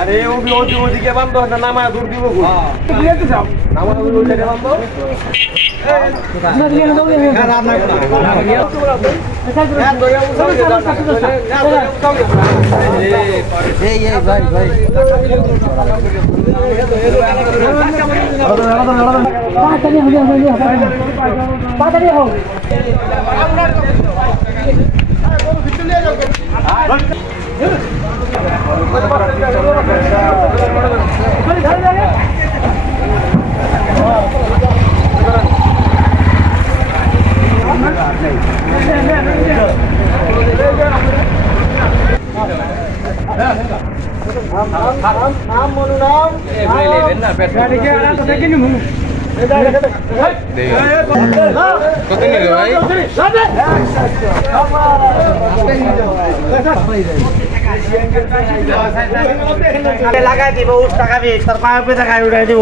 আরে ওদিকে বান্ধব নামায় দূর দিব লাগাই দিব টাকা দিয়ে তার পায়ে টাকা উঠাই দিব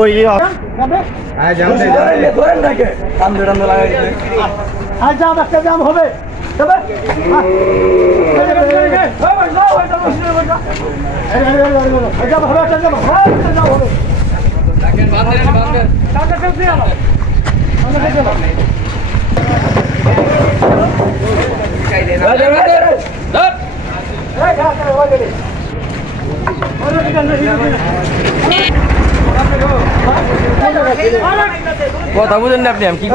জাম হবে কথা বুঝেন না আপনি আমি কি